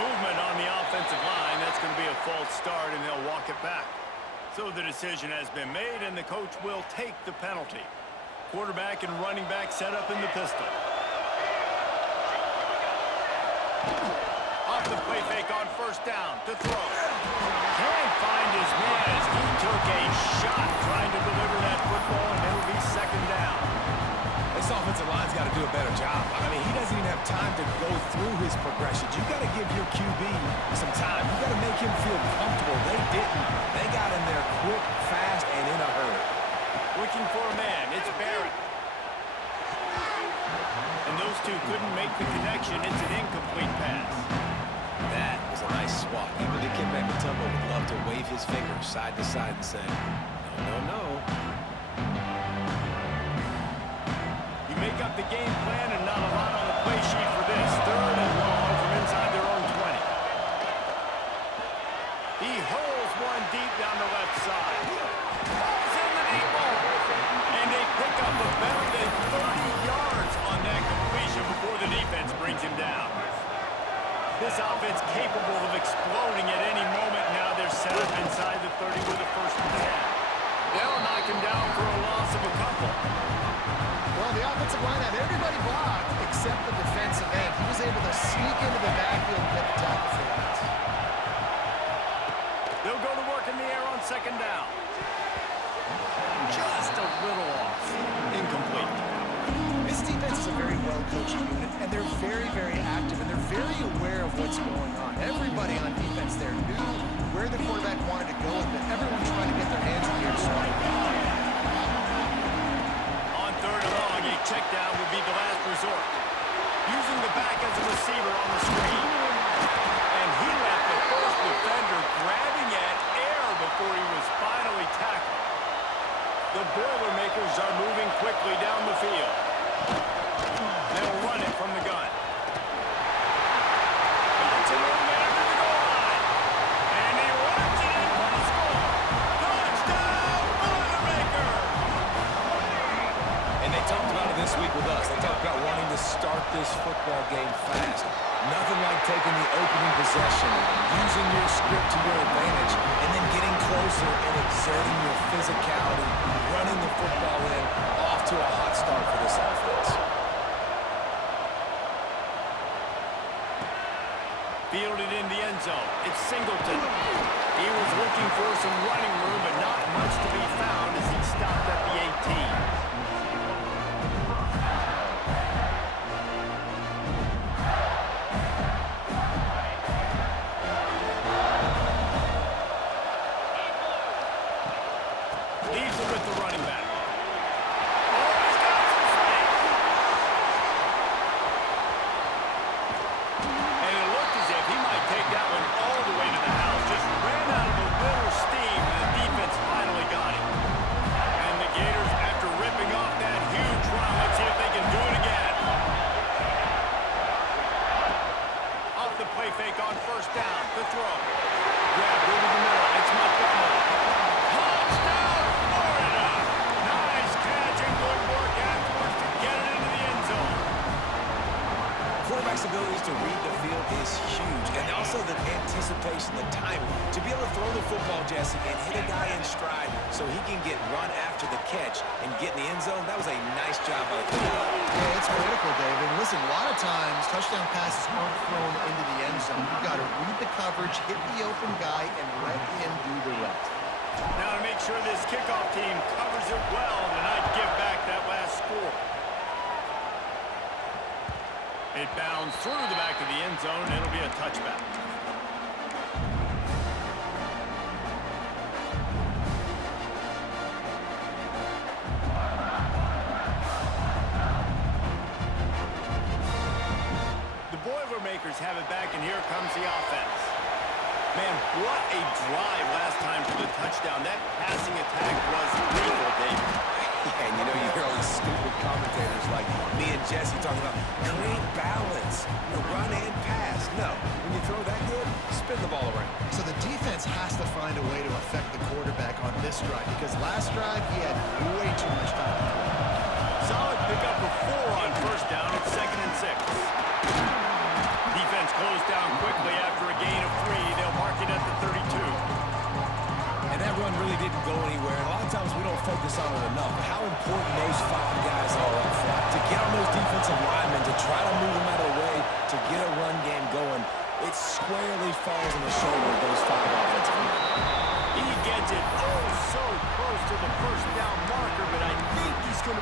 movement on the offensive line. That's going to be a false start, and they'll walk it back. So the decision has been made, and the coach will take the penalty. Quarterback and running back set up in the pistol. Off the play fake on first down to throw. Can't find his man as he took a shot trying to deliver that football, and it'll be second down. This offensive line's got to do a better job. I mean, he doesn't even have time to go through his progressions. You got to give your QB some time. You got to make him feel comfortable. They didn't. They got in there quick, fast, and in a hurry. Looking for a man. It's Barrett. And those two couldn't make the connection. It's an incomplete pass. That was a nice swat. Even the kid Matumbo would love to wave his finger side to side and say, no, no, no. You make up the game plan and not a lot on the play sheet for this. Third and long from inside their own 20. He hurls one deep down the left side. Falls in the deep ball. And they pick up a better than 30 yards on that completion before the defense brings him down. This offense capable of exploding at any moment. Now they're set up inside the 30 with a first and 10. They'll knock him down for a loss of a couple. Well, the offensive line had everybody blocked except the defensive end. He was able to sneak into the backfield and get the tackle for that. They'll go to work in the air on second down. Just a little off. Incomplete. This defense is a very well-coached unit, and they're very, very active, and they're very aware of what's going on. Everybody on defense there knew where the quarterback wanted to go with it. Everyone trying to get their hands in the air to start it. On third and long, a check down would be the last resort. Using the back as a receiver on the screen. And he left the first defender grabbing at air before he was finally tackled. The Boilermakers are moving quickly down the field. They'll run it from the gun. Bouncing after the goal line. And he runs it in for the score. Touchdown, Boilermakers! And they talked about it this week with us. They talked about wanting to start this football game fast. Nothing like taking the opening possession, using your script to your advantage, and then getting closer and exerting your physicality, running the football in, off to a hot start for this offense. Fielded in the end zone. It's Singleton. He was looking for some running room, but not much to be found as he stopped at the 18. Leaves it with the running back. Oh, he's got some space. And it looked as if he might take that one all the way to the house. Just ran out of a little steam, and the defense finally got him. And the Gators, after ripping off that huge run, let's see if they can do it again. Off the play fake on first down. The throw. Grabbed over the middle. It's Montgomery. Touchdown, Florida! Nice catch and good work afterwards to get it into the end zone. Quarterback's abilities to read the field is huge, and also the anticipation, the timing. To be able to throw the football, Jesse, and hit a guy in stride so he can get run after the catch and get in the end zone, that was a nice job by the quarterback. Yeah, it's critical, David. Listen, a lot of times, touchdown passes aren't thrown into the end zone. You've got to read the coverage, hit the open guy, and let him do the rest. Now to make sure this kickoff team covers it well and not give back that last score. It bounds through the back of the end zone, and it'll be a touchback. The Boilermakers have it back, and here comes the offense. Man, what a drive last time for the touchdown. That passing attack was lethal, David. Yeah, and you know, you hear all these stupid commentators like me and Jesse talking about create balance, run and pass. No, when you throw that good, spin the ball around. So the defense has to find a way to affect the quarterback on this drive because last drive he had way too much time to throw. Solid pickup of 4 on first down. It's 2nd and 6. Defense closed down quickly after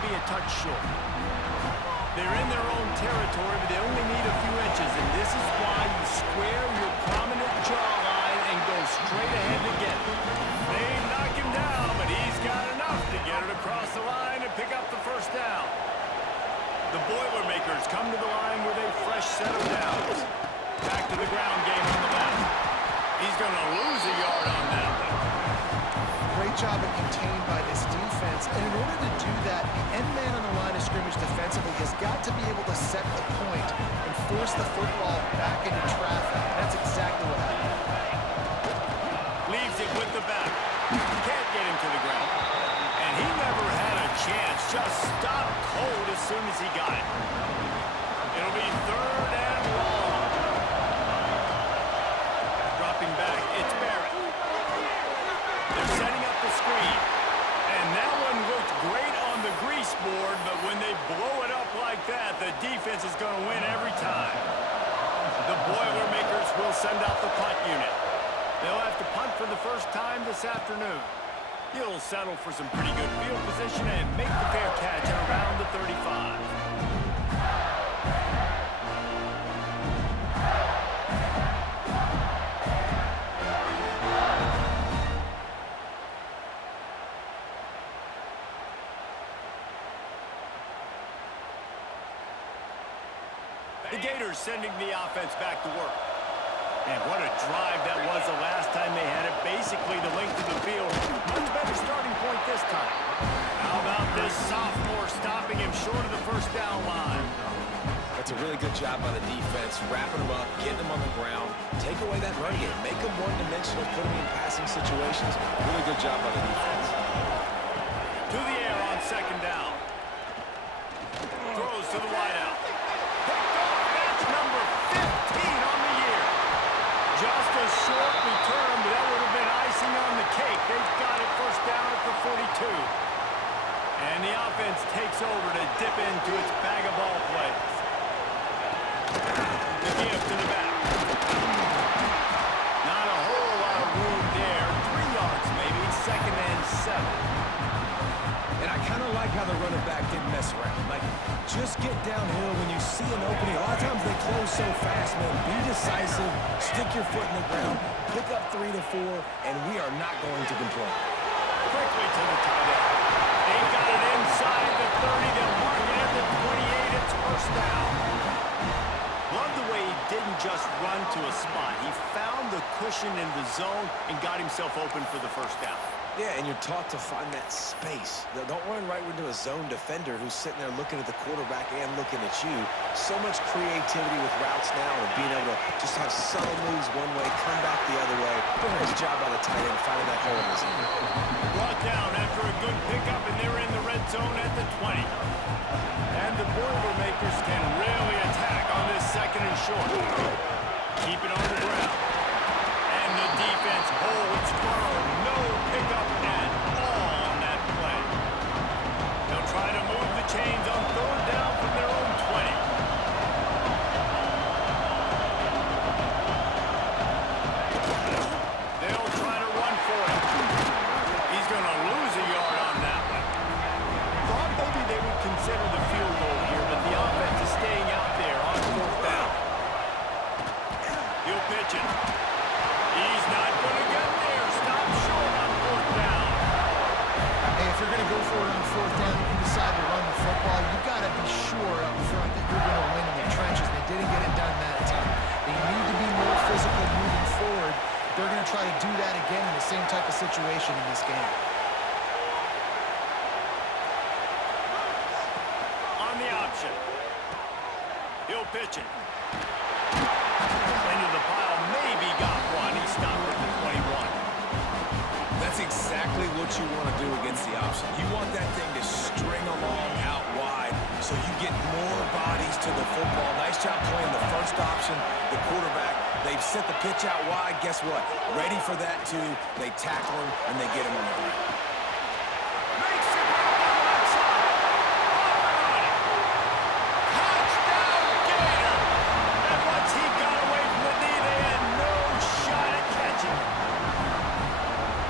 be a touch short. They're in their own territory, but they only need a few inches, and this is why you square your prominent jawline and go straight ahead to get it. They knock him down, but he's got enough to get it across the line and pick up the first down. The Boilermakers come to the line with a fresh set of downs. Back to the ground game on the left. He's going to lose a yard on that one. Great job of contained by this defense. And in order to do that, the end man on the line of scrimmage defensively has got to be able to set the point and force the football back into traffic. And that's exactly what happened. Leaves it with the back. Can't get him to the ground. And he never had a chance. Just stopped cold as soon as he got it. It'll be 3rd and long. Dropping back, it's Barrett. They're setting up the screen. And that one looked great on the grease board, but when they blow it up like that, the defense is going to win every time. The Boilermakers will send out the punt unit. They'll have to punt for the first time this afternoon. He'll settle for some pretty good field position and make the fair catch at around the 35. The Gators sending the offense back to work. And what a drive that was the last time they had it. Basically the length of the field. Much better starting point this time. How about this sophomore stopping him short of the first down line? That's a really good job by the defense, wrapping them up, getting them on the ground, take away that run game, make them one-dimensional, put them in passing situations. Really good job by the defense. To the air on 2nd down. Throws to the wideout. Picked off, that's number 15 on the year. Just a short return, but that would have been icing on the cake. They've got it first down at the 42. And the offense takes over to dip into its bag of ball plays. The give to the back. Not a whole lot of room there. 3 yards maybe, 2nd and 7. And I kind of like how the running back didn't mess around. Like, just get downhill when you see an opening. A lot of times they close so fast, man. Be decisive, stick your foot in the ground, pick up 3 to 4, and we are not going to complain. Quickly to the tight end. They've got it inside the 30. They'll mark it at the 28. It's first down. Love the way he didn't just run to a spot. He found the cushion in the zone and got himself open for the first down. Yeah, and you're taught to find that space. Don't run right into a zone defender who's sitting there looking at the quarterback and looking at you. So much creativity with routes now and being able to just have subtle moves one way, come back the other way. Nice job by the tight end finding that hole in his zone. Brought down after a good pickup, and they're in the red zone at the 20. And the Boilermakers can really attack on this 2nd and short. Keep it on the ground. And the defense holds firm. No pickup at all on that play. They'll try to move the chains on 3rd down from their own 20. They'll try to run for it. He's going to lose a yard on that one. Thought maybe they would consider the field goal here, but the offense is staying out there on 4th down. He'll pitch it. He's not going to get there. Stop short on 4th down. Hey, if you're going to go for it on 4th down and you decide to run the football, you've got to be sure up front that you're going to win in the trenches. They didn't get it done that time. They need to be more physical moving forward. They're going to try to do that again in the same type of situation in this game. On the option. He'll pitch it. Into the pile, maybe got one. He stopped at the 21. That's exactly what you want to do against the option. You want that thing to string along out wide so you get more bodies to the football. Nice job playing the first option, the quarterback. They've sent the pitch out wide. Guess what? Ready for that, too. They tackle him, and they get him on the ground. Makes it on the left side. Touchdown, Gator! And once he got away from the knee, they had no shot at catching him.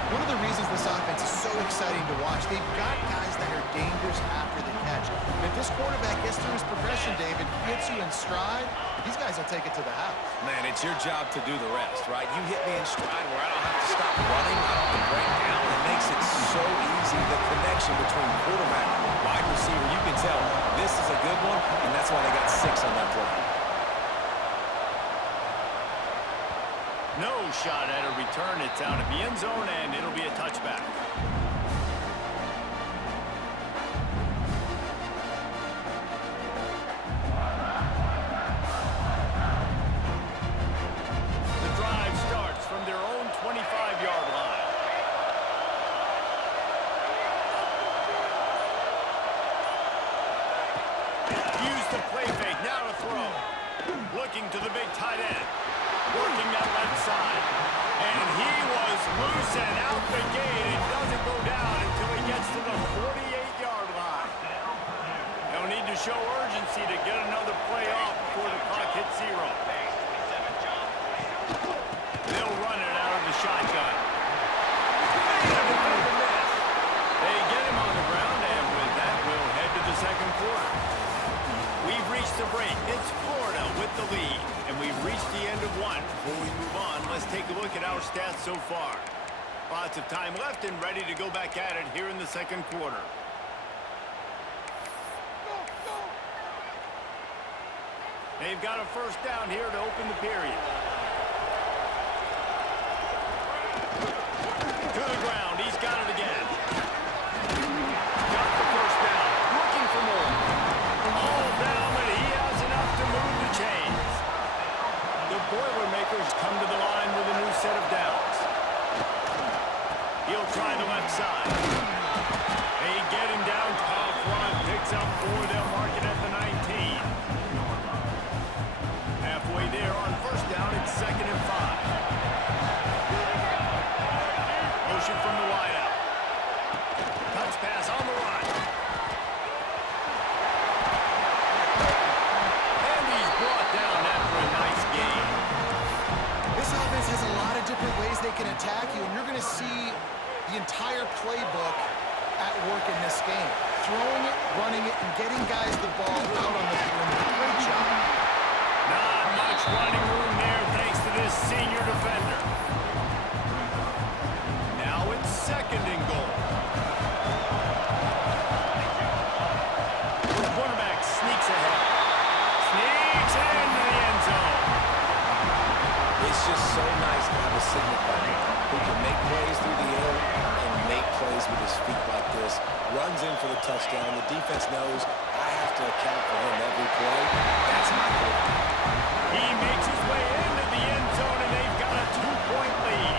One of the reasons this offense is so exciting to watch, they've got guys that are dangerous after the catch. this quarterback gets through his progression, David, gets you in stride, these guys will take it to the house. Man, it's your job to do the rest, right? You hit me in stride where I don't have to stop running, I don't have to break down. It makes it so easy, the connection between quarterback and wide receiver. You can tell this is a good one, and that's why they got 6 on that play. No shot at a return. It's out of the end zone, and it'll be a touchback. The drive starts from their own 25-yard line. Use the play fake. Now to throw. Looking to the big tight end. Working that left side. And he was loose and out the gate. It doesn't go down until he gets to the 48-yard line. They'll need to show urgency to get another play off before the clock hits 0. They'll run it out of the shotgun. They get him on the ground, and with that, we'll head to the second quarter. We've reached the break. It's Florida with the lead. And we've reached the end of one. Before we move on, let's take a look at our stats so far. Lots of time left and ready to go back at it here in the second quarter. They've got a first down here to open the period. To the ground. He's got it again. Got the first down. Looking for more. All down, but he has enough to move the chains. The Boilermakers come to the line with a new set of downs. He'll try the left side. They get him down top front. Picks up 4. They'll mark it at the 19. Halfway there on first down. It's 2nd and 5. Motion from the wideout. Touch pass on the run. And he's brought down after a nice gain. This offense has a lot of different ways they can attack you, and you're going to see the entire playbook at work in this game. Throwing it, running it, and getting guys the ball out on the perimeter. Great job. Not much running room there thanks to this senior defender. Now it's 2nd and goal. The quarterback sneaks ahead. Sneaks into the end zone. It's just so nice to have a signal back who can make plays through the air and make plays with his feet like this. Runs in for the touchdown. The defense knows I have to account for him every play. That's my quarterback. He makes his way into the end zone, and they've got a 2-point lead.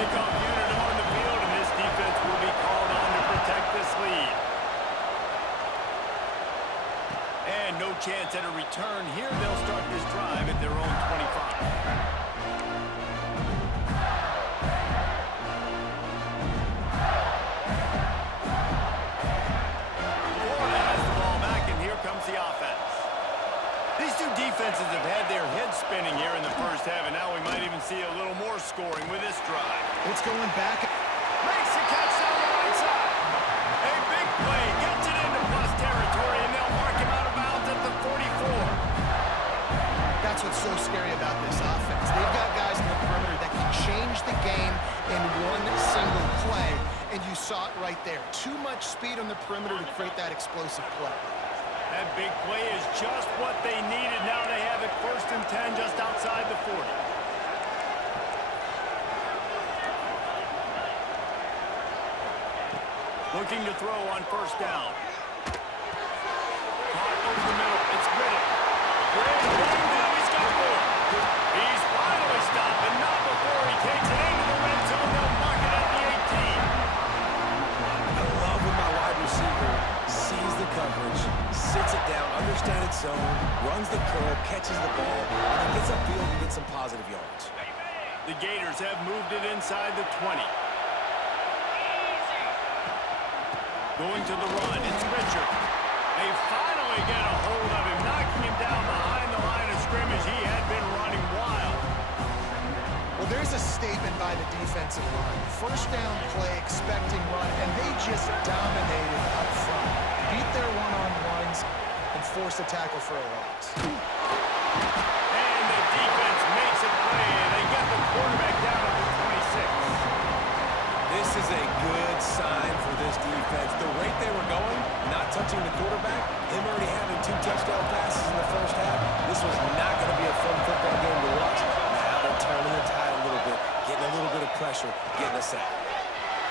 Kickoff unit on the field, and this defense will be called on to protect this lead. And no chance at a return here. They'll start this drive at their own 25. The offense. These two defenses have had their heads spinning here in the first half, and now we might even see a little more scoring with this drive. It's going back. Makes the catch down the right side. A big play gets it into plus territory, and they'll mark him out of bounds at the 44. That's what's so scary about this offense. They've got guys in the perimeter that can change the game in one single play, and you saw it right there. Too much speed on the perimeter to create that explosive play. That big play is just what they needed. Now they have it 1st and 10 just outside the 40. Looking to throw on first down. Caught over the middle. It's Riddick. Now he's got more. He's finally stopped, and not before he takes it into the red zone. They'll mark it at the 18. I love when my wide receiver sees the coverage, sits it down, understands its zone, runs the curl, catches the ball, and then gets upfield and gets some positive yards. The Gators have moved it inside the 20. Going to the run, it's Richard. They finally get a hold of him, knocking him down behind the line of scrimmage. He had been running wild. Well, there's a statement by the defensive line. First down play, expecting run, and they just dominated up front. Beat their one-on-ones, force a tackle for a loss. And the defense makes a play, and they get the quarterback down to the 26. This is a good sign for this defense. The rate they were going, not touching the quarterback, him already having 2 touchdown passes in the first half, this was not going to be a fun football game to watch. Now they're turning the tide a little bit, getting a little bit of pressure, getting a sack.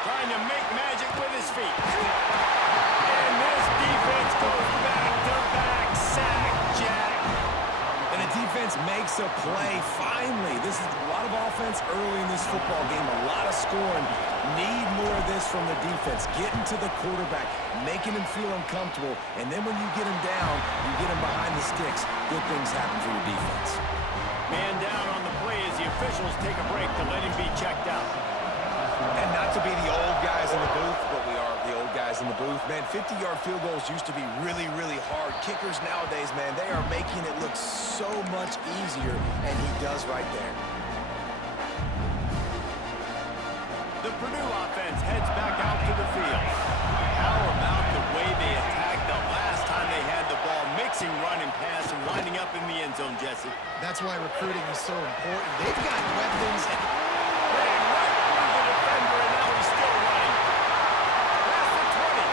Trying to make magic with his feet. And this defense goes back-to-back sack, Jack. And the defense makes a play, finally. This is a lot of offense early in this football game, a lot of scoring. Need more of this from the defense. Getting to the quarterback, making him feel uncomfortable, and then when you get him down, you get him behind the sticks. Good things happen for your defense. Man down on the play as the officials take a break to let him be checked out. And not to be the old guys in the booth, but we are the old guys in the booth. Man, 50-yard field goals used to be really, really hard. Kickers nowadays, man, they are making it look so much easier, and he does right there. The Purdue offense heads back out to the field. How about the way they attacked the last time they had the ball, mixing run and pass and lining up in the end zone, Jesse? That's why recruiting is so important. They've got weapons. Ran right through the defender, and now he's still running. Past the 20.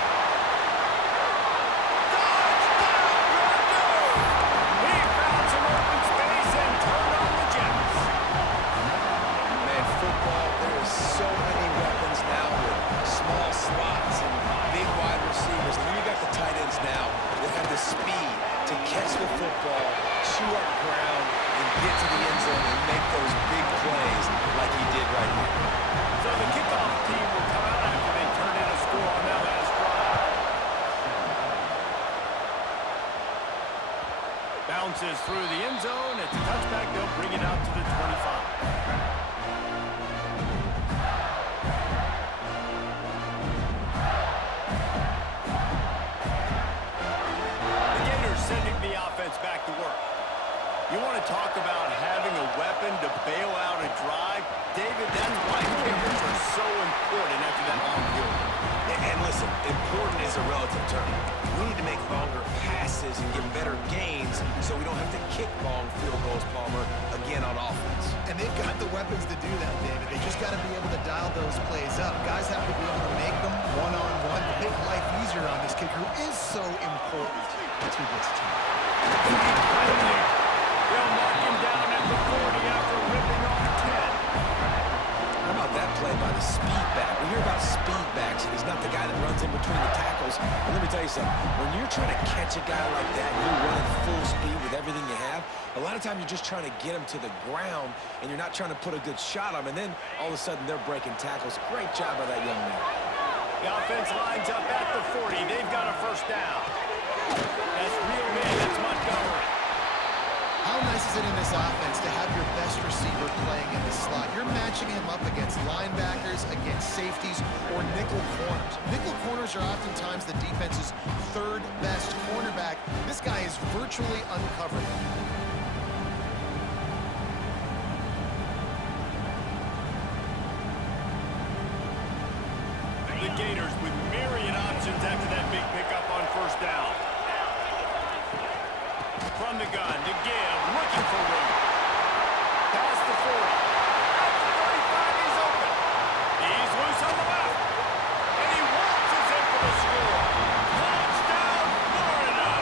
Touchdown, Purdue! He found some open space and turned on the Jets. Man, football, there is so many weapons now with small slots and big wide receivers. And then you got the tight ends now that have the speed to catch the football, chew up ground, and get to the end zone and make those big plays like he did right here. So the kickoff team will come out after they turn in a score on that last drive. Bounces through the end zone. It's a touchback. They'll bring it out to the 25. Sending the offense back to work. You want to talk about having a weapon to bail out a drive? David, that's why kickers are so important after that long field. And listen, important is a relative term. We need to make longer passes and get better gains so we don't have to kick long field goals, Palmer, again on offense. And they've got the weapons to do that, David. They just got to be able to dial those plays up. Guys have to be able to make them one-on-one to make life easier on this kicker, who is so important to this team. They'll mark him down at the 40 after ripping off 10. How about that play by the speed back? We hear about speed backs, and he's not the guy that runs in between the tackles. But let me tell you something. When you're trying to catch a guy like that, and you're running full speed with everything you have, a lot of times you're just trying to get him to the ground, and you're not trying to put a good shot on him, and then all of a sudden they're breaking tackles. Great job by that young man. The offense lines up at the 40. They've got a first down. That's real man. That's Montgomery. How nice is it in this offense to have your best receiver playing in the slot? You're matching him up against linebackers, against safeties, or nickel corners. Nickel corners are oftentimes the defense's third best cornerback. This guy is virtually uncoverable. The Gators with myriad options after that big pickup on first down. From the gun to give, looking for room. Past the 40. At the 35, he's open. He's loose on the left. And he waltzes in for the score. Touchdown, Florida.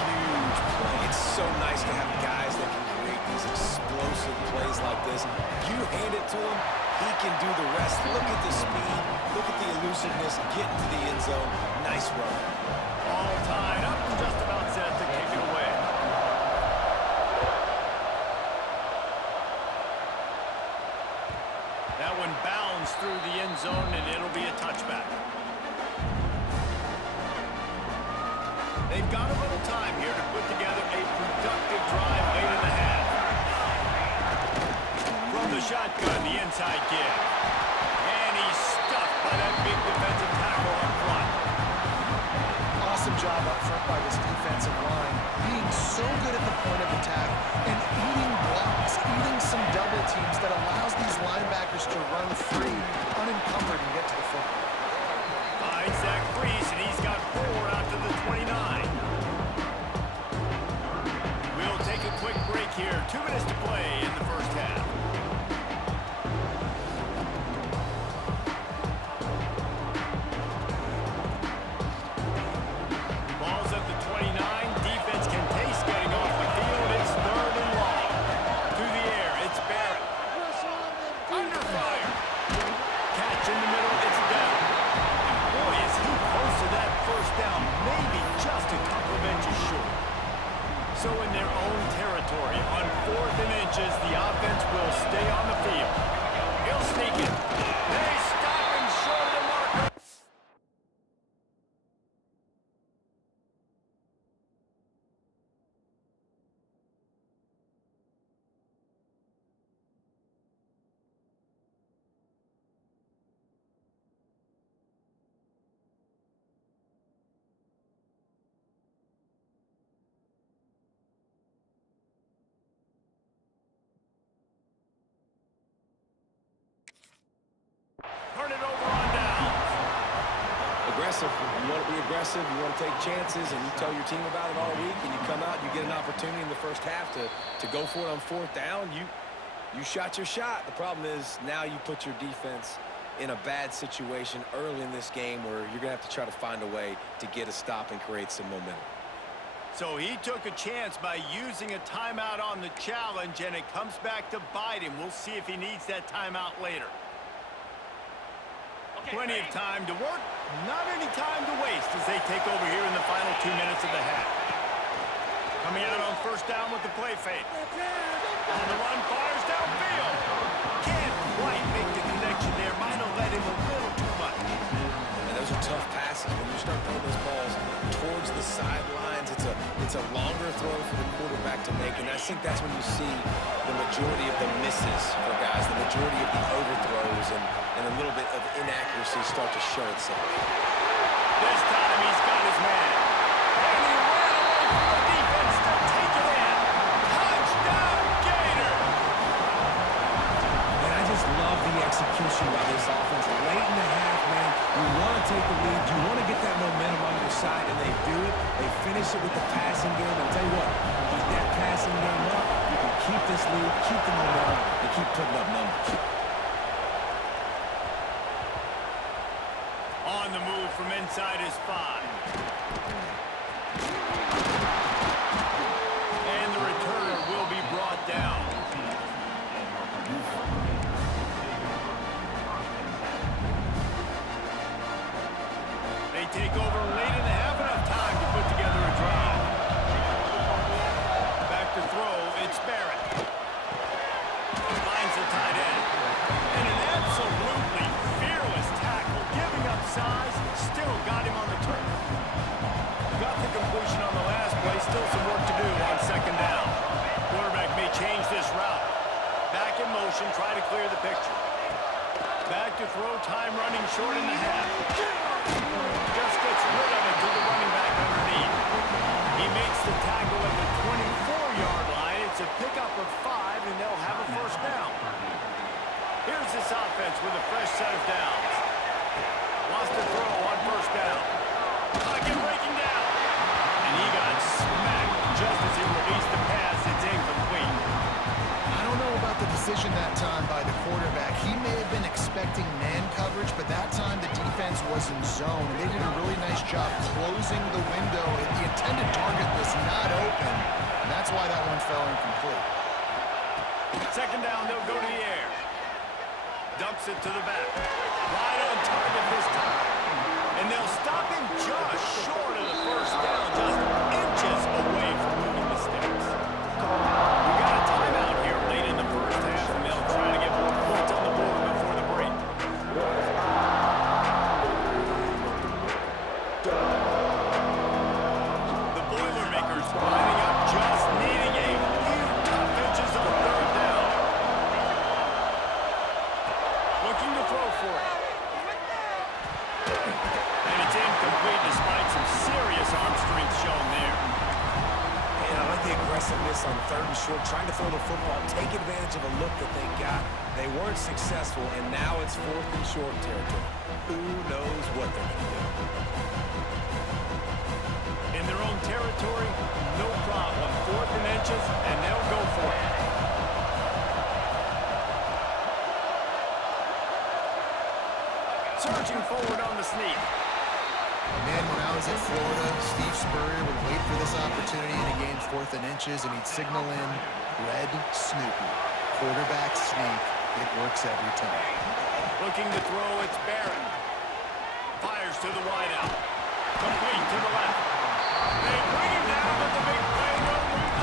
Huge play. It's so nice to have guys that can create these explosive plays like this. You hand it to him, he can do the rest. Look at the speed. Look at the elusiveness. Get into the end zone. Nice run. All tied up and just about set to kick it away. That one bounds through the end zone, and it'll be a touchback. They've got a little time here to put together a productive drive late in the half. From the shotgun, the inside give. And he's stuffed by that big defensive tackle up front. Awesome job up front by this defensive line, being so good at the point of attack and eating blocks, eating some double teams that allows these linebackers to run free, unencumbered, and get to the football. Finds that crease, and he's got 4 out to the 29. So in their own territory, on 4th and inches, the offense will stay on the field. He'll sneak it. They stop him short of the marker. Turn it over on downs. Aggressive. You want to be aggressive. You want to take chances, and you tell your team about it all week, and you come out and you get an opportunity in the first half to go for it on 4th down. You shot your shot. The problem is now you put your defense in a bad situation early in this game where you're going to have to try to find a way to get a stop and create some momentum. So he took a chance by using a timeout on the challenge, and it comes back to bite him. We'll see if he needs that timeout later. Plenty of time to work, not any time to waste as they take over here in the final 2 minutes of the half. Coming out on 1st down with the play fake. On the run, fires downfield. Can't quite make the connection there. Might have led him a little too much. And those are tough passes. When you start throwing those balls towards the sidelines, it's a longer throw for the quarterback to make, and I think that's when you see the majority of the misses for guys, the majority of the overthrows, and a little bit of inaccuracy start to show itself. This time he's got his man. And he ran away from the defense to take it in. Touchdown, Gator! And I just love the execution by this offense. Late in the half, man, you want to take the lead. You want to get that momentum on your side, and they do it. They finish it with the passing game. I'll tell you what, keep that passing game up. You can keep this lead, keep the momentum, and keep putting up numbers. On the move from inside his 5. And the returner will be brought down. They take over late in the half, enough time to put together a drive. Back to throw, it's Barrett. Finds the tight end. And an absolutely fearless tackle, giving up size, still got him on the turf. Got the completion on the last play, still some work to do on 2nd down. Quarterback may change this route. Back in motion, try to clear the picture. Back to throw, time running short in the half. Just gets rid of it to the running back underneath. He makes the tackle at the 24-yard line. It's a pickup of 5, and they'll have a 1st down. Here's this offense with a fresh set of downs. Wants to throw on 1st down. Pocket breaking down. And he got smacked just as he released the pass. It's incomplete. I don't know about the decision that time by the quarterback. He may have been expecting man coverage, but that time the defense was in zone, and they did a really nice job closing the window. The intended target was not open, and that's why that one fell incomplete. 2nd down, they'll go to the air. Dumps it to the back. Right on target this time. And they'll stop him just short of the 1st down, just inches away from moving the sticks. We got a timeout here late in the 1st half, and they'll try to get more points on the board before the break. The Boilermakers lining up, just needing a few tough inches on 3rd down. Looking to throw for it. And it's incomplete despite some serious arm strength shown there. And I like the aggressiveness on 3rd and short, trying to throw the football, take advantage of a look that they got. They weren't successful, and now it's 4th and short territory. Who knows what they're going to do? In their own territory, no problem. 4th and inches, and they'll go for it. Surging forward on the sneak. Man, when I was at Florida, Steve Spurrier would wait for this opportunity in a game 4th and inches, and he'd signal in Red Snoopy. Quarterback sneak. It works every time. Looking to throw, it's Barrett. Fires to the wideout. Complete to the left. They bring him down, but the big play will move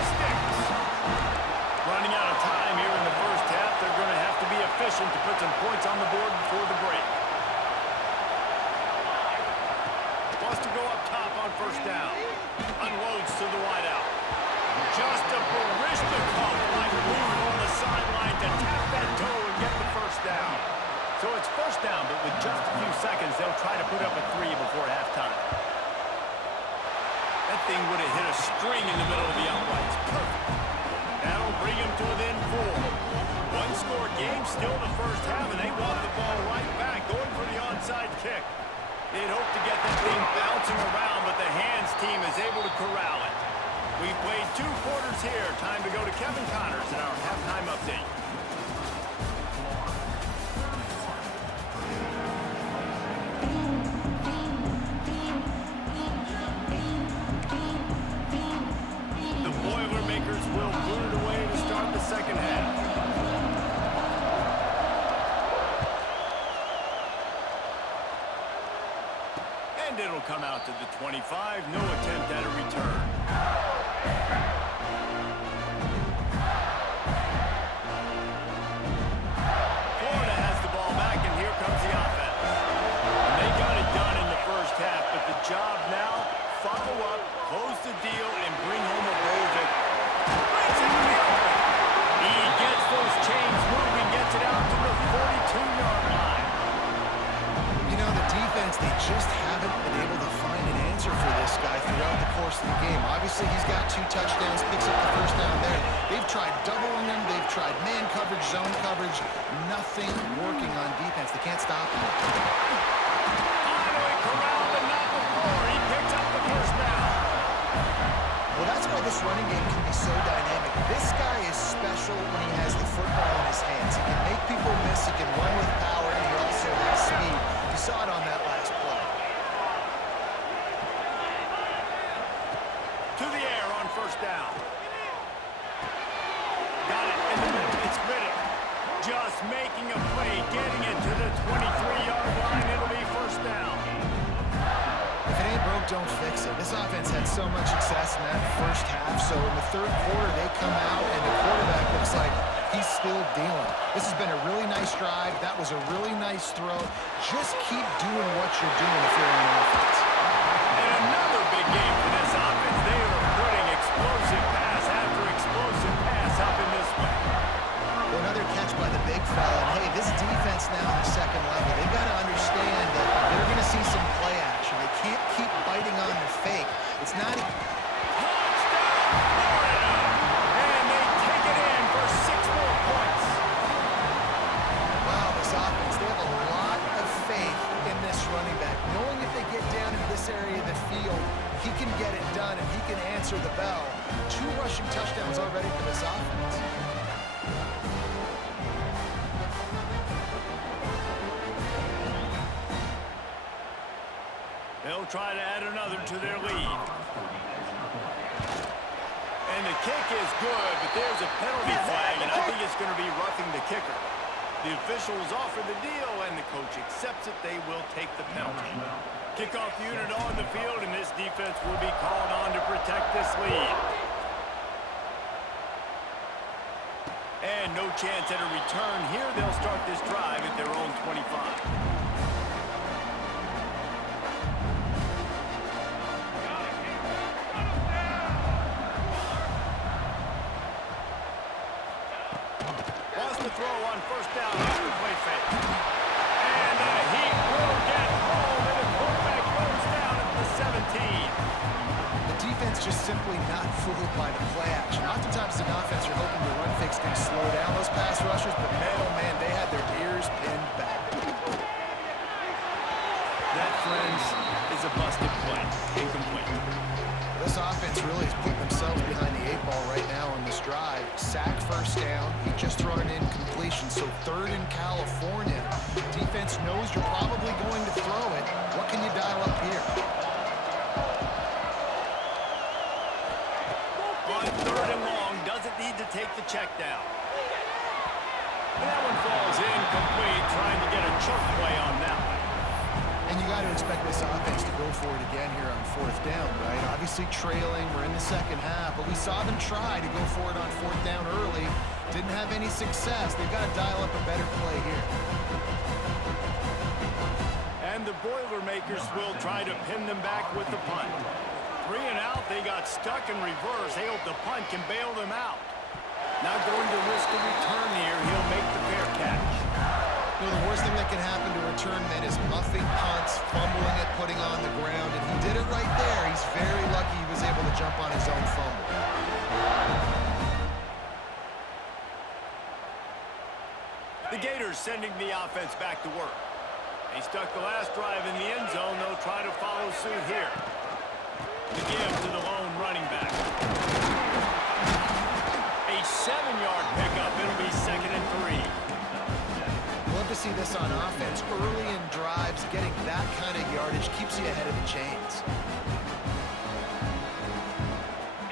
with just a few seconds, they'll try to put up a 3 before halftime. That thing would have hit a string in the middle of the uprights. Perfect. That'll bring them to within 4. One-score game, still in the first half, and they want the ball right back, going for the onside kick. They'd hope to get that thing bouncing around, but the hands team is able to corral it. We've played 2 quarters here. Time to go to Kevin Connors in our halftime update. The Boilermakers will boot it away to start the second half. And it'll come out to the 25. No attempt at a return. Florida has the ball back, and here comes the offense. And they got it done in the first half, but the job now, follow up, close the deal, and bring home a goal victory. Brings it to the open. He gets those chains moving, gets it out to the 42-yard line. You know, the defense, they just haven't been able to find an answer for this guy throughout the course of the game. Obviously, he's got 2 touchdowns, picks up the first down there. They've tried doubling him. They've tried man coverage, zone coverage. Nothing working on defense. They can't stop him. Finally corralled, but not before. He picks up the first down. Well, that's why this running game can be so dynamic. This guy is special when he has the football in his hands. He can make people miss. He can run with power, and he also has speed. You saw it on that last play. To the air on first down. Got it in the middle. It's Riddick. Just making a play, getting it to the 23-yard line. It'll be first down. If it ain't broke, don't fix it. This offense had so much success in that first half, so in the third quarter, they come out, and the quarterback looks like he's still dealing. This has been a really nice drive. That was a really nice throw. Just keep doing what you're doing if you're on offense. And another big game for this offense. They are putting explosive pass after explosive pass up in this one. Well, another catch by the big fella. And, hey, this defense now on the second level, they've got to understand that they're going to see some play action. They can't keep biting on the fake. It's not... Touchdown, Florida! And they take it in for 6 more points. Wow, this offense, they have a lot of faith in this running back. Knowing if they get down in this area of the field, he can get it done and he can answer the bell. 2 rushing touchdowns already for this offense. They'll try to add another to their lead. And the kick is good, but there's a penalty flag, and I think it's going to be roughing the kicker. The officials offer the deal, and the coach accepts it. They will take the penalty. Kickoff unit on the field, and this defense will be called on to protect this lead. And no chance at a return here. They'll start this drive at their own 25. Throw on first down after play fake. And he will get home, and the quarterback goes down at the 17. The defense just simply not fooled by the play action. Oftentimes, an offense, you're hoping the run fake's going to slow down those pass rushers, but man, oh man, they had their ears pinned back. That, friends, is a busted play. Incomplete. This offense really is putting themselves behind the 8 ball right now on this drive. Sack first down. He just thrown an incompletion, so 3rd in California. Defense knows you're probably going to throw it. What can you dial up here? On 3rd and long, doesn't need to take the check down. That one falls incomplete, trying to get a choke play on that one. And you got to expect this offense to go for it again here on 4th down, right? Obviously trailing, we're in the second half, but we saw them try to go for it on 4th down early. Didn't have any success. They've got to dial up a better play here. And the Boilermakers will try to pin them back with the punt. 3 and out, they got stuck in reverse. They hope the punt can bail them out. Not going to risk a return here. He'll make the fair catch. You know, the worst thing that can happen to a return man is muffing punts, fumbling it, putting on the ground, and he did it right there. He's very lucky he was able to jump on his own fumble. The Gators sending the offense back to work. They stuck the last drive in the end zone. They'll try to follow suit here. The give to the lone running back. A 7-yard pickup. It'll be 2nd and 3. Love to see this on offense. Early in drives, getting that kind of yardage keeps you ahead of the chains.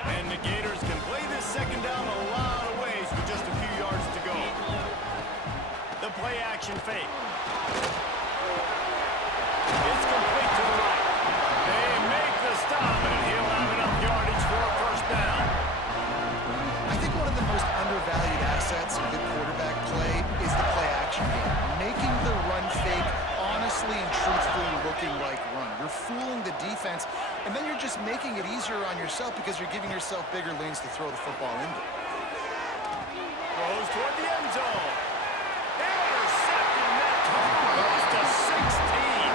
And the Gators can play this second down a lot of ways with just a few yards to go. The play action fake. It's complete to the right. They make the stop, and he'll have enough yardage for a first down. I think one of the most undervalued assets of the quarterback play is the play action game. Making the run fake honestly and truthfully looking like run. You're fooling the defense, and then you're just making it easier on yourself because you're giving yourself bigger lanes to throw the football into. Throws toward the end zone. Intercepted, and that total goes to 16.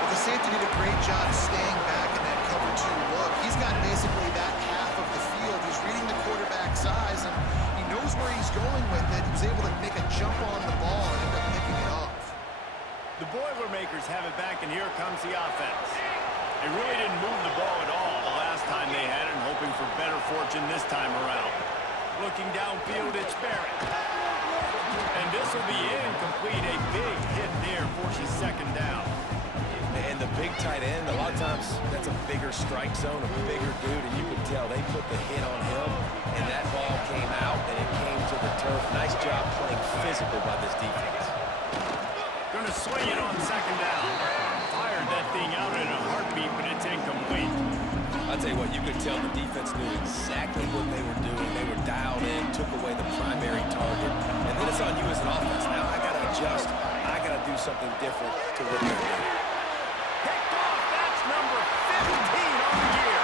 Well, the safety did a great job staying back in that cover 2 look. He's got basically that half of the field. He's reading the quarterback's eyes, and he knows where he's going with it. He was able to make a jump on the ball and end up picking it off. The Boilermakers have it back, and here comes the offense. They really didn't move the ball at all the last time they had it, and hoping for better fortune this time around. Looking downfield, it's Barrett. And this will be incomplete. A big hit there forces 2nd down. And the big tight end, a lot of times that's a bigger strike zone, a bigger dude, and you can tell they put the hit on him, and that ball came out, and it came to the turf. Nice job playing physical by this defense. Going to swing it on 2nd down. Fired that thing out in a heartbeat, but it's incomplete. I'll tell you what, you could tell the defense knew exactly what they were doing. They were dialed in, took away the primary target, and then it's on you as an offense. Now I got to adjust. I got to do something different to what they're doing. Picked off. That's number 15 on the year.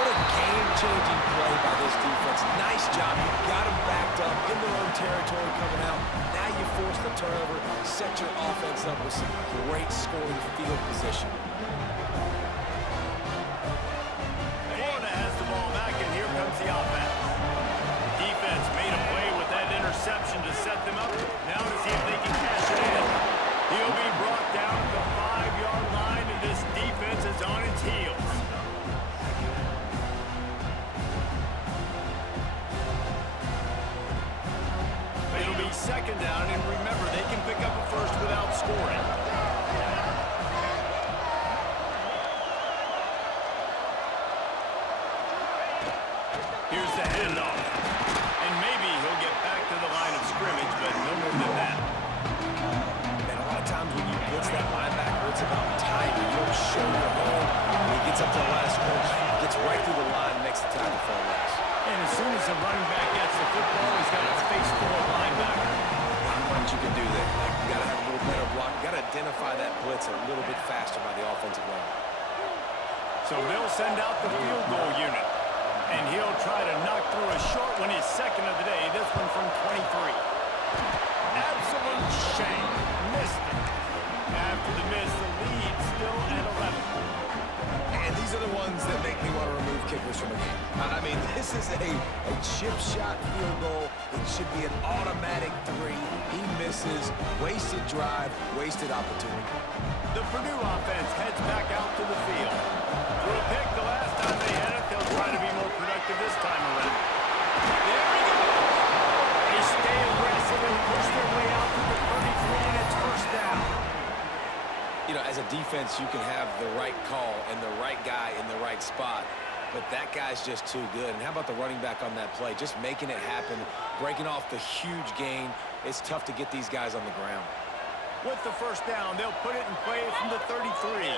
What a game-changing play by this defense. Nice job. You got them backed up in their own territory coming out. Now you force the turnover, set your offense up with some great scoring field position. Florida has the ball back, and here comes the offense. The defense made a play with that interception to set them up. Now to see if they can cash it in. He'll be brought down to the 5-yard line, and this defense is on its heels. It'll be 2nd down, and remember, they can pick up a first without scoring. Here's the handoff. And maybe he'll get back to the line of scrimmage, but no more than that. And a lot of times when you blitz that linebacker, it's about timing. You don't show your hand. When he gets up to the line of scrimmage, gets right through the line, makes the tackle for a loss. And as soon as the running back gets the football, he's got a face full of linebacker. Not much you can do there. Like, you got to have a little better block. You got to identify that blitz a little bit faster by the offensive line. So they'll send out the field goal unit. And he'll try to knock through a short one, his 2nd of the day. This one from 23. Absolute shame. Missed it. After the miss, the lead still at 11. And these are the ones that make me want to remove kickers from a game. I mean, this is a chip shot field goal. It should be an automatic 3. He misses. Wasted drive, wasted opportunity. The Purdue offense heads back out to the field. For a pick the last time they had it, they'll try to be more productive this time around. There we go. They stay aggressive and push their way out to the 33, and it's first down. You know, as a defense, you can have the right call and the right guy in the right spot, but that guy's just too good. And how about the running back on that play? Just making it happen, breaking off the huge gain. It's tough to get these guys on the ground. With the first down, they'll put it in play from the 33.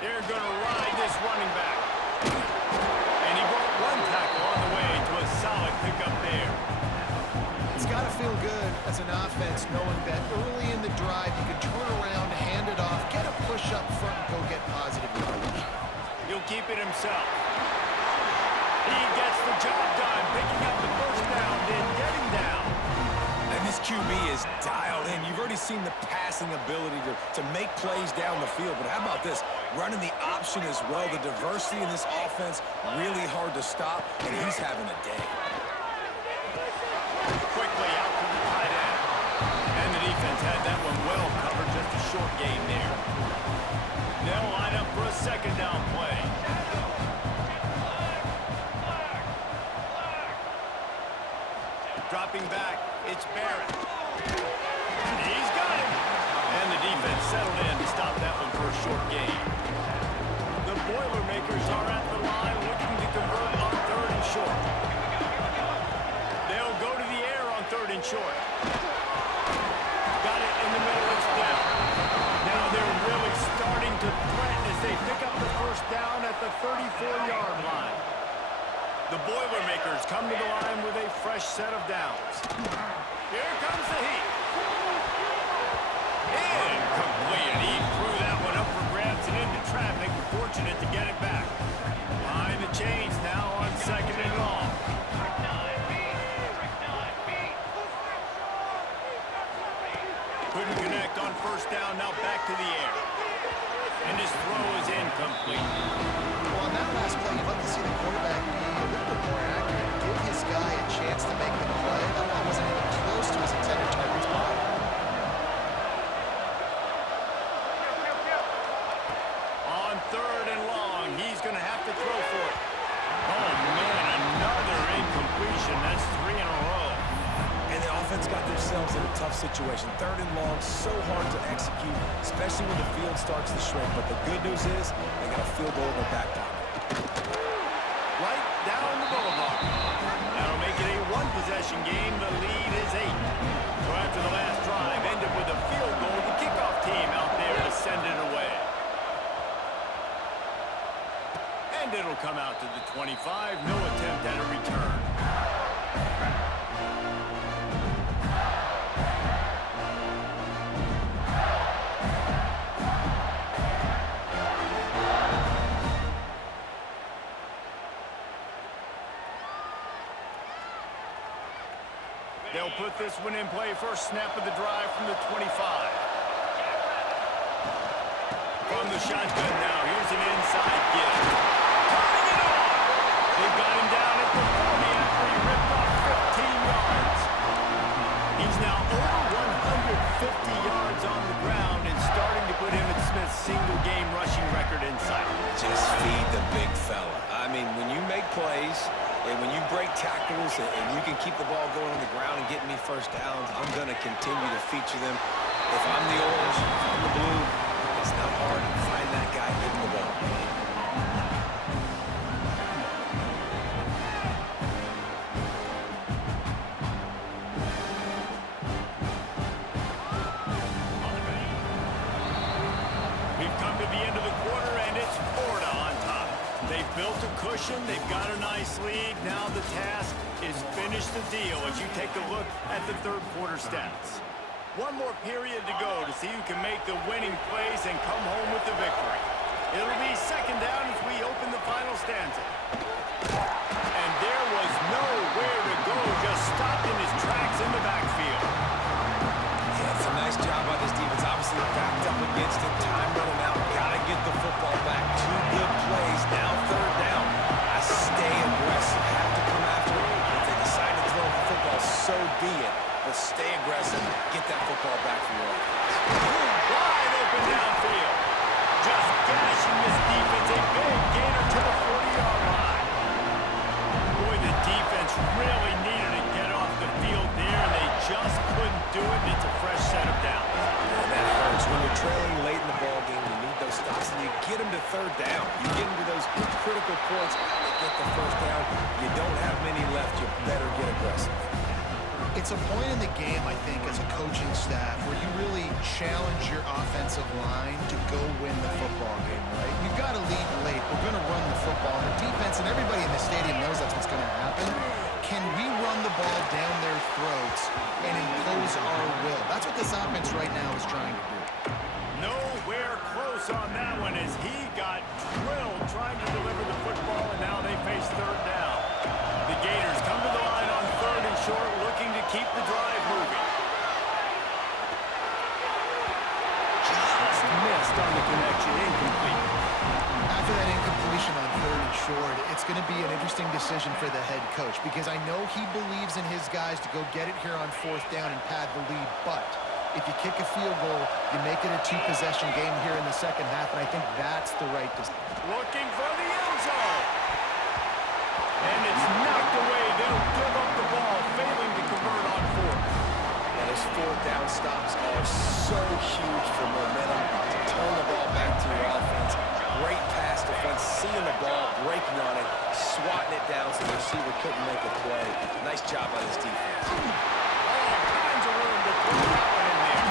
They're going to ride this running back. And he brought one tackle on the way to a solid pickup there. It's got to feel good as an offense knowing that early in the drive you can turn around, hand it off, get a push up front, and go get positive yardage. He'll keep it himself. He gets the job done, picking up the first down, then getting down. And this This QB is dialed in. You've already seen the passing ability to make plays down the field. But how about this? Running the option as well. The diversity in this offense, really hard to stop, and he's having a day. Quickly out to the tight end. And the defense had that one well covered. Just a short gain there. They'll line up for a second down play. Dropping back, it's Barrett. He's got him. And the defense settled in to stop that one for a short gain. The Boilermakers are at the line looking to convert on 3rd and short. They'll go to the air on 3rd and short. Got it in the middle, it's down. Now they're really starting to threaten as they pick up the first down at the 34-yard line. The Boilermakers come to the line with a fresh set of downs. Here comes the heat. Incomplete. And he threw that one up for grabs and into traffic. Fortunate to get it back. Behind the chains now on 2nd and long. Couldn't connect on 1st down. Now back to the air. And his throw is incomplete. Well, on that last play, you'd love to see the quarterback be a little bit more accurate. Give his guy a chance to make the play. That ball wasn't even close to his intended target spot. On 3rd and long, he's going to have to throw for it. Oh, man, another incompletion. That's 3 in a row. And the offense got themselves in a tough situation. 3rd and long, so hard to execute, especially when the field starts to shrink. But the good news is they got a field goal in their back pocket. Right down the boulevard. That'll make it a one-possession game. The lead is 8. So after the last drive ended with a field goal, the kickoff team out there to send it away. And it'll come out to the 25. No attempt at a return. They'll put this one in play. First snap of the drive from the 25. From the shotgun now. Here's an inside gift. Turning it on. They've got him down at the 40 after he ripped off 15 yards. He's now over 150 yards on the ground and starting to put Emmitt Smith's single-game rushing record in sight. Just feed the big fella. I mean, when you make plays, and when you break tackles and you can keep the ball going on the ground and get me first downs, I'm going to continue to feature them. If I'm the orange, if I'm the blue, it's not hard to find that guy, give him the ball. We've come to the end of the quarter, and it's Florida on top. They've built a cushion. They've got a nice lead. Now the task is finish the deal as you take a look at the 3rd quarter stats. One more period to go to see who can make the winning plays and come home with the victory. It'll be 2nd down as we open the final stanza. And there was nowhere to go, just stopped in his tracks in the backfield. Yeah, it's a nice job by this defense. Obviously backed up against it, time running out. Got to get the football back. 2 good plays. Now 3rd down. I stay aggressive. Have to come after it. If they decide to throw the football, so be it. But stay aggressive. Get that football back for your offense. Wide open downfield. Just gashing this defense. A big gainer to the 40-yard line. Boy, the defense really needed to get off the field there, and they just couldn't do it. It's a fresh set of downs. And that hurts. When you're trailing late in the ball game, you need those stops, and you get them to 3rd down. You get into those critical points, you get the 1st down. You don't have many left. You better get aggressive. It's a point in the game, I think, as a coaching staff where you really challenge your offensive line to go win the football game, right? You've got to lead late. We're going to run the football. The defense and everybody in the stadium knows that's what's going to happen. Can we run the ball down their throats and impose our will? That's what this offense right now is trying to do. Nowhere close on that one as he got drilled trying to deliver the football, and now they face 3rd down. The Gators come to the line on 3rd and short, looking to keep the drive moving. going to be an interesting decision for the head coach because I know he believes in his guys to go get it here on 4th down and pad the lead, but if you kick a field goal, you make it a 2-possession game here in the second half, and I think that's the right decision. Looking for the end zone. And it's knocked away. They'll give up the ball, failing to convert on 4th. And those 4th down stops are so huge for momentum to turn the ball back to your offense. Great pass defense, seeing the ball, breaking on it, swatting it down so the receiver couldn't make a play. Nice job by this defense. All kinds of room to throw that one in there.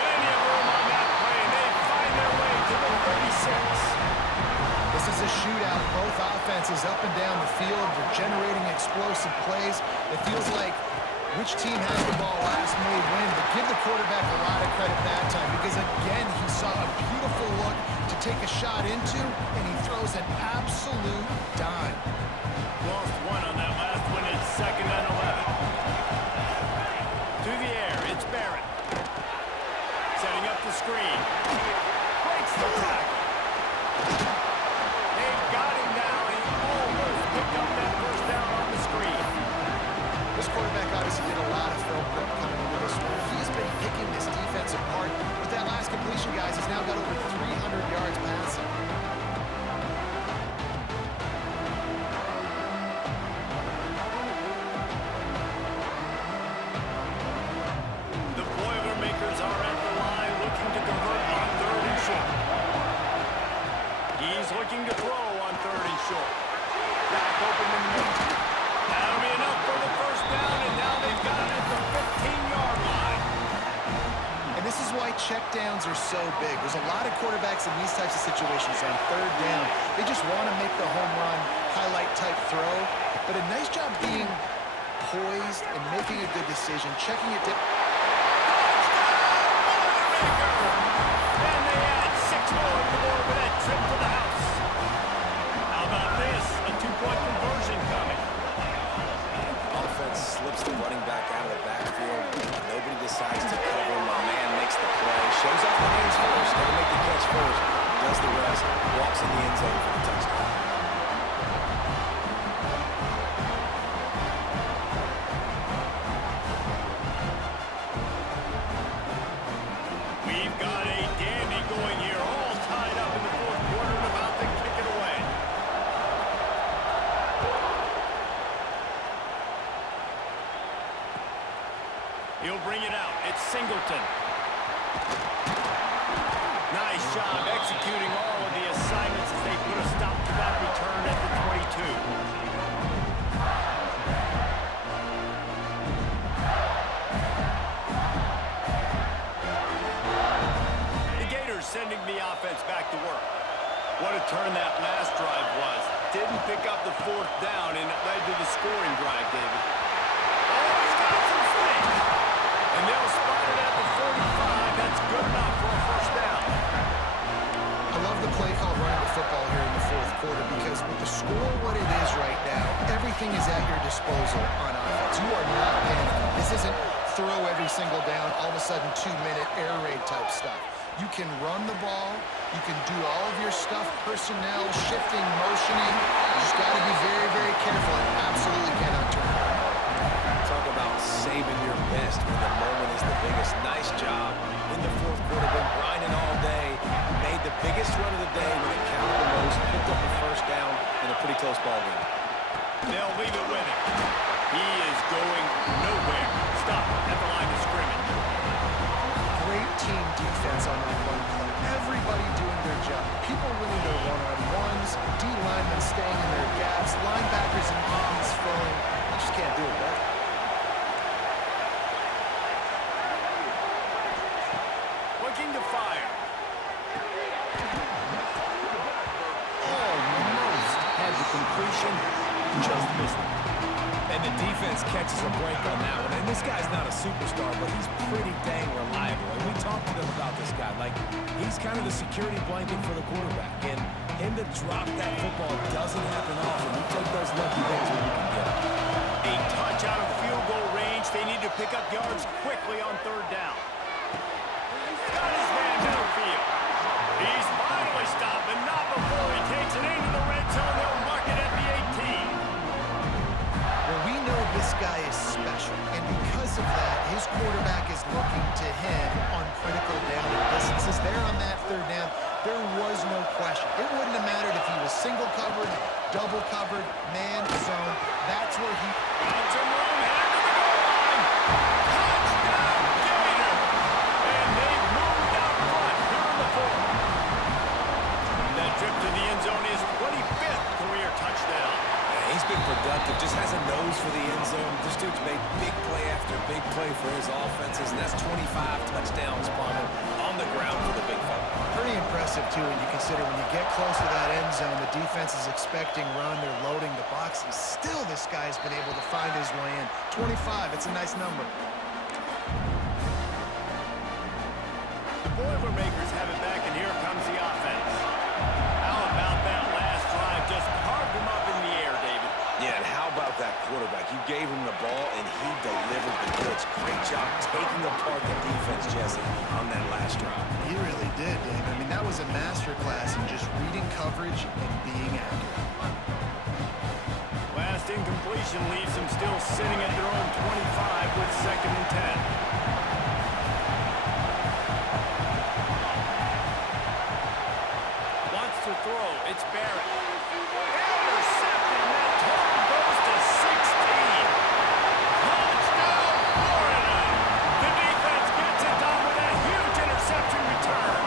Plenty of room on that play, and they find their way to the 36. This is a shootout. Both offenses up and down the field. They're generating explosive plays. It feels like which team has the ball last may win, but give the quarterback a lot of credit that time because, again, he saw a beautiful look to take a shot into, and he throws an absolute dime. Lost one on that last one. It's 2nd and 11. To the air, it's Barrett. Setting up the screen. Breaks the tackle. They've got him now. He almost picked up that 1st down on the screen. This quarterback obviously did a lot of film prep coming into this one. He's been picking this defense apart. With that last completion, guys, he's now got over 300 yards passing. The Boilermakers are at the line looking to convert on 3rd and short. He's looking to throw on 3rd and short. Back open in the middle. That'll be enough for the 1st down, and now they've got it at the 15-yard line. And this is why checkdowns are so big. There's a lot of quarterbacks in these types of situations on 3rd down. They just want to make the home run, highlight-type throw. But a nice job being poised and making a good decision, checking it down. And they add 6 more to the board with that trip to the house. How about this? A 2-point conversion coming. Offense slips the running back out of the backfield. Nobody decides to cover him. My man makes the play. Shows off the hands first. Never make the catch first. Does the rest. Walks in the end zone for the touchdown. We've got a dandy going here, all tied up in the 4th quarter and about to kick it away. He'll bring it out. It's Singleton. Nice job executing all of the assignments as they put a stop to that return at the 22. Sending the offense back to work. What a turn that last drive was. Didn't pick up the 4th down, and it led to the scoring drive, David. Oh, he's got some space. And they'll spot it at the 45. That's good enough for a 1st down. I love the play call running the football here in the 4th quarter because with the score what it is right now, everything is at your disposal on offense. You are not panicking. This isn't throw every single down, all of a sudden 2-minute air raid type stuff. You can run the ball. You can do all of your stuff, personnel, shifting, motioning. You just got to be very, very careful and absolutely cannot turn it. Talk about saving your best when the moment is the biggest. Nice job in the 4th quarter. Been grinding all day. Made the biggest run of the day when it counted the most. Picked up the 1st down in a pretty close ball game. They'll leave it with him. He is going nowhere. Stop at the line of scrimmage. Great team defense on that one play. Everybody doing their job. People winning their one-on-ones, D-linemen staying in their gaps, linebackers and DBs filling. You just can't do it better. Looking to fire. Almost had the completion, just missed it. And the defense catches a break on that one. And this guy's not a superstar, but he's pretty dang reliable. And we talked to them about this guy. Like, he's kind of the security blanket for the quarterback. And him to drop that football doesn't happen often. You take those lucky things when you can get them. A touch out of field goal range. They need to pick up yards quickly on 3rd down. Got his man downfield. He's finally stopped, but not before he takes it into the red zone. They'll mark it at the him on critical down and distances. There on that third down, there was no question. It wouldn't have mattered if he was single covered, double covered, man, zone. That's where he... Out to room, head to the goal line. Touchdown, Gator. And they've moved out front here in the fourth. And that trip to the end zone is 25th career touchdown. He's been productive, just has a nose for the end zone. This dude's made big play after big play for his offenses, and that's 25 touchdowns, Palmer, on the ground for the big fella. Pretty impressive, too, when you consider when you get close to that end zone, the defense is expecting run, they're loading the box, and still this guy's been able to find his way in. 25, it's a nice number. The Boilermakers have it back, and here comes the offense. How about that last drive? Just carved him up in the air, David. Yeah, and how about that quarterback? You gave him the ball, and he delivered the goods. Great job taking apart the defense, Jesse, on that last drive. He really did, David. I mean, that was a masterclass in just reading coverage and being accurate. Last incompletion leaves them still sitting at their own 25 with 2nd and 10. Wants to throw. It's Barrett. Intercepted, and that total goes to 16. Touchdown, Florida. The defense gets it done with a huge interception return.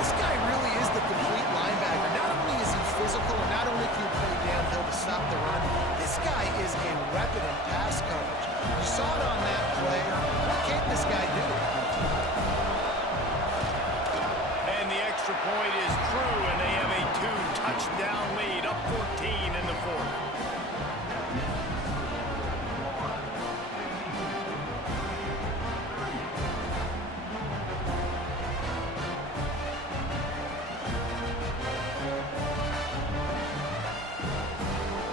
This guy really is the complete linebacker. Not only is he physical, and not only can he play downhill to stop the run, this guy is a weapon in pass coverage. You saw it on that play. What can't this guy do? And the extra point is true, and they have a 2-touchdown lead, up 14 in the fourth.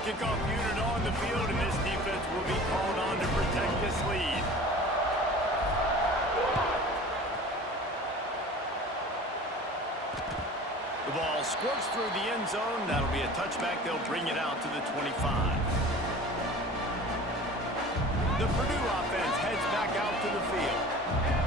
Kickoff unit on the field, and this defense will be called on to protect this lead. The ball squirts through the end zone. That'll be a touchback. They'll bring it out to the 25. The Purdue offense heads back out to the field.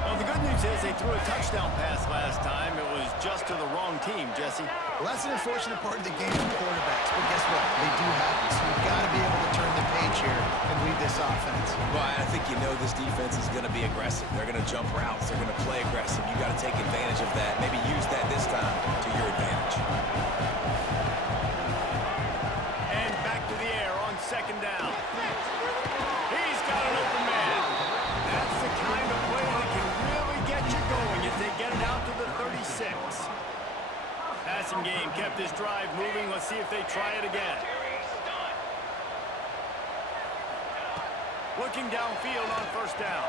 Well, the good news is they threw a touchdown pass last time. It was just to the wrong team, Jesse. Well, that's an unfortunate part of the game for quarterbacks, but guess what? They do happen, so you've got to be able to turn the page here and lead this offense. Well, I think you know this defense is going to be aggressive. They're going to jump routes. They're going to play aggressive. You got to take advantage of that. Maybe use that this time to your advantage. And back to the air on 2nd down. He's got an open man. That's the kind of play that can really get you going as they get it out to the 36. Passing game kept this drive moving. Let's see if they try it again. Looking downfield on 1st down.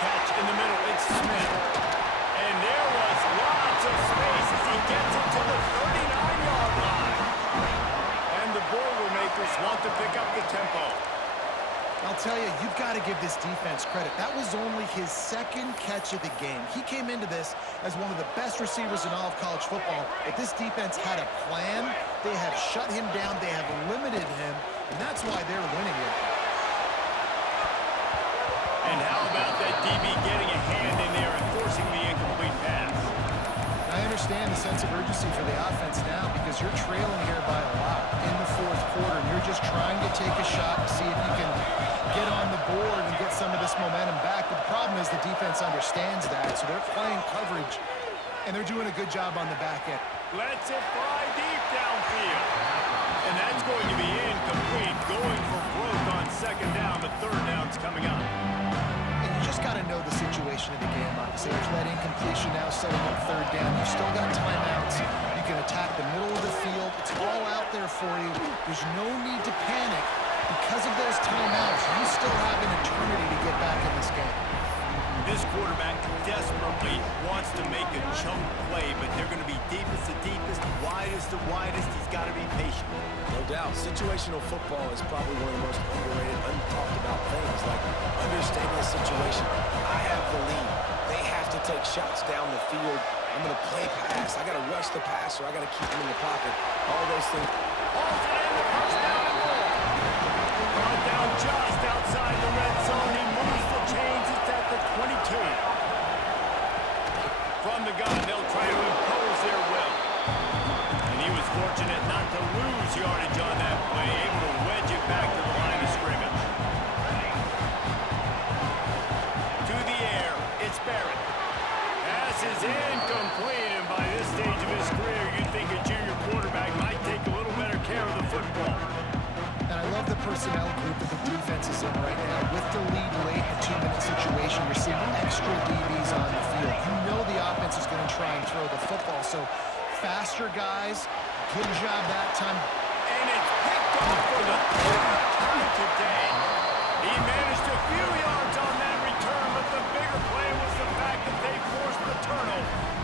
Catch in the middle. It's Smith. And there was lots of space as he gets it to the 39-yard line. And the Boilermakers want to pick up the tempo. I'll tell you, you've got to give this defense credit. That was only his 2nd catch of the game. He came into this as one of the best receivers in all of college football, but this defense had a plan. They have shut him down. They have limited him, and that's why they're winning it. And how about that DB getting a hand in there and forcing the incomplete pass? I understand the sense of urgency for the offense now because you're trailing here by a lot in the 4th quarter, and you're just trying to take a shot to see if you can get on the board and get some of this momentum back. But the problem is the defense understands that, so they're playing coverage, and they're doing a good job on the back end. Lets it fly deep downfield. And that's going to be incomplete. Going for broke on 2nd down, but 3rd down's coming up. And you just got to know the situation of the game, obviously. There's that incompletion now setting up 3rd down. You've still got timeouts. You can attack the middle of the field. It's all out there for you. There's no need to panic. Because of those timeouts, you still have an eternity to get back in this game. This quarterback desperately wants to make a chunk play, but they're going to be deepest to deepest, widest to widest. He's got to be patient. No doubt. Situational football is probably one of the most underrated, untalked about things, like understanding the situation. I have the lead. They have to take shots down the field. I'm going to play pass. I got to rush the passer. I got to keep him in the pocket. All those things. Holds it in, the 1st down and more. Brought down just outside the red zone. He moves the chain 2. From the gun, they'll try to impose their will. And he was fortunate not to lose yardage on that play, able to wedge it back to the line of scrimmage. To the air, it's Barrett. Pass is incomplete, and by this stage of his career, you'd think a junior quarterback might take a little better care of the football. And I love the personnel group that the defense is in right now. With the lead late in a 2-minute situation, you're seeing extra DBs on the field. You know the offense is going to try and throw the football, so faster guys, good job that time. And it's picked off for the third time today. He managed a few yards on that return, but the bigger play was the fact that they forced the turnover.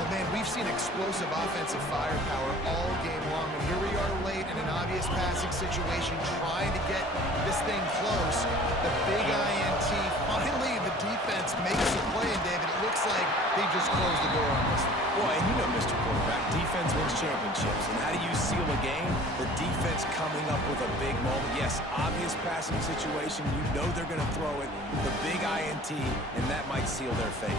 Well, man, we've seen explosive offensive firepower all game long, and here we are late in an obvious passing situation trying to get this thing close. The big INT, finally the defense makes a play, and David, it looks like they just closed the door on this one. Boy, and you know, Mr. Quarterback, defense wins championships. And how do you seal a game? The defense coming up with a big moment. Yes, obvious passing situation. You know they're going to throw it. The big INT, and that might seal their fate.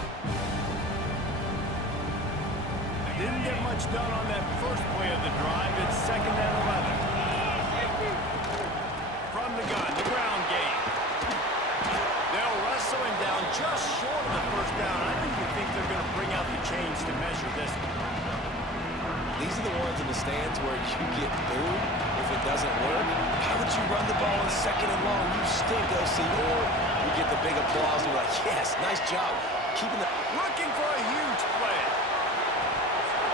Didn't get much done on that first play of the drive. It's 2nd and 11. From the gun, the ground game. They'll wrestle him down just short of the first down. I don't even think they're going to bring out the chains to measure this one. These are the ones in the stands where you get booed if it doesn't work. How would you run the ball in 2nd and long? You stink, OC. Or you get the big applause and you're like, yes, nice job. Keeping the... Looking for a huge play.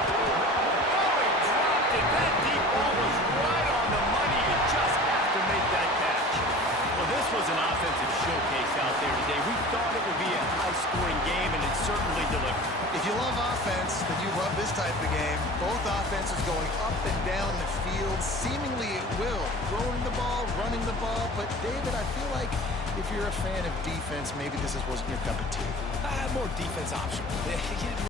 Oh, he dropped it. That deep ball was right on the money. You just have to make that catch. Well, this was an offensive showcase out there today. We thought it would be a high-scoring game, and it certainly delivered. If you love offense, then you love this type of game. Both offenses going up and down the field, seemingly at will. Throwing the ball, running the ball. But, David, I feel like if you're a fan of defense, maybe this wasn't your cup of tea. More defense optional.